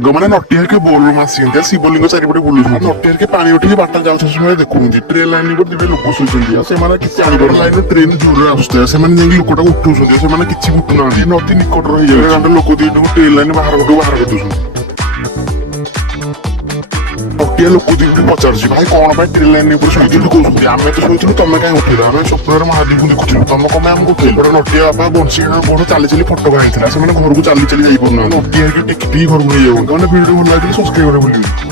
ସାଙ୍ଗମାନେ ନଟି ହେରିକା ବୋଲରୁମ୍ ଆସିଛନ୍ତି ଶିବଲିଙ୍ଗ ଚାରିପଟେ ବୁଲୁଛନ୍ତି ନଟି ହେରିକା ପାଣି ଉଠିକି ବାଟ ଯାଉଥିବା ସମୟରେ ଦେଖୁଛନ୍ତି ଟ୍ରେନ ଲାଇନ ଉପରେ ଦିଟା ଲୋକ ଶୋଇଛନ୍ତି ଆଉ ସେମାନେ କିଛି ଜାଣିପାରୁ ଲାଇନ ଟ୍ରେନ ଜୋରରେ ଆସୁଥାଏ ସେମାନେ ଯାଇକି ଲୋକଟାକୁ ଉଠଉଛନ୍ତି ସେମାନେ କିଛି ଉଠୁନାହାନ୍ତି ନଟି ନିକଟରେ ହେଇଯାଉଛି ତାଙ୍କ ଲୋକ ଦିଟାକୁ ଟ୍ରେନ ଲାଇନ ବାହାର କରିଦଉଛନ୍ତି ନଟିଆ ଲୋକ ଦିନକୁ ପଚାରୁଛି ଭାଇ କଣ ପାଇଁ ଟ୍ରେନ ଲାଇନ ଉପରେ ଶୋଇଥିଲୁ କହୁଛନ୍ତି ଆମେ ତ ଶୋଇଥିଲୁ ତମେ କାହିଁ ଉଠିଲ ଆମେ ସ୍ୱପ୍ନରେ ମହାଦେବକୁ ଦେଖୁଥିଲୁ ତମ କଣ ପାଇଁ ଆମକୁ ଉଠେଇଲ ଗୋଟେ ନଟିଆ ବାପା ବଂଶୀ ଘର ଚାଲି ଚାଲି ଫଟୋ ହେଇଥିଲା ସେମାନେ ଘରକୁ ଚାଲି ଚାଲି ଯାଇପାରୁନାହାନ୍ତି ନଟିଆ ଟେକି ଘରକୁ ନେଇଯାଉଛନ୍ତି ମାନେ ଭିଡ଼ିଓ ଭଲ ଲାଗିଲେ ସବସ୍କ୍ରାଇବ କରିବେ ବୋଲି